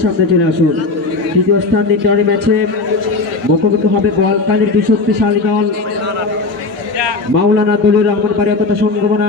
সামনে আসুন। তৃতীয় স্থান নির্ধারণী ম্যাচে মুখোমুখি হবে বলকানির দুই শক্তিশালী দল। মাওলানা দলির রহমান বারিয়াকতা সংগমনা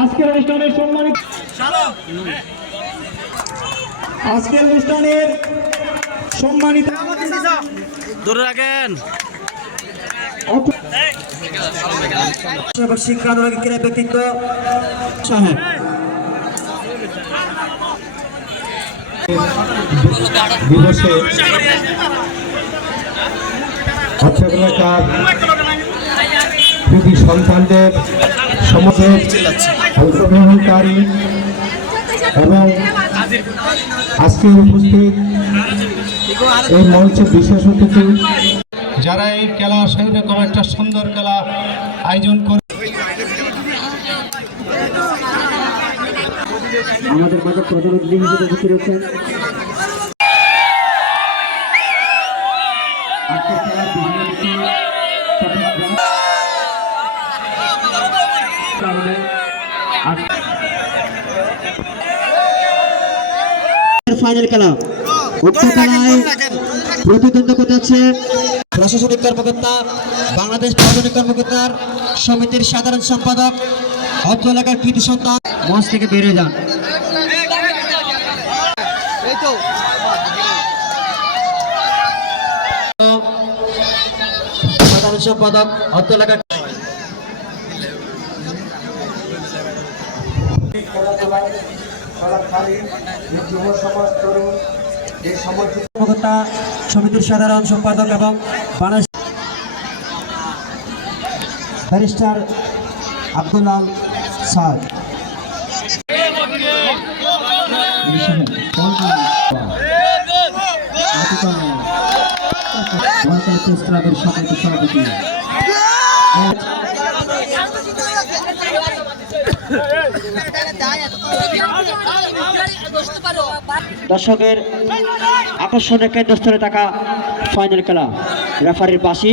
আজকের অনুষ্ঠানের সম্মানিত আজকের অনুষ্ঠানের সম্মানিত দূরে রাখেন। সেবক শিক্ষা অনুরাগী ক্রীড়া ব্যক্তিত্ব। সাহেব। দিবসে অর্থকলাকার কৃতি সন্তানদের সমাজের অংশগ্রহণকারী এবং আজকে উপস্থিত এই মঞ্চে বিশেষ অতিথি, যারা এই খেলা সেইরকম একটা সুন্দর খেলা আয়োজন করে আমাদের মাঝে প্রধান অতিথি হিসেবে রয়েছেন ফাইনাল খেলা। প্রশাসনিক কর্মকর্তা, বাংলাদেশ প্রশাসনিক কর্মকর্তার সমিতির সাধারণ সম্পাদক অত্র এলাকার কৃতি সন্তান। মঞ্চ থেকে বেরিয়ে যান। সাধারণ সম্পাদক অত্র এলাকার সমিতির সাধারণ সম্পাদক এবং বাংলাদেশ ব্যারিস্টার ক্লাবের সম্মানিত সভাপতি দর্শকের আকর্ষণের কেন্দ্রস্থলে থাকা ফাইনাল খেলা রেফারির বাসি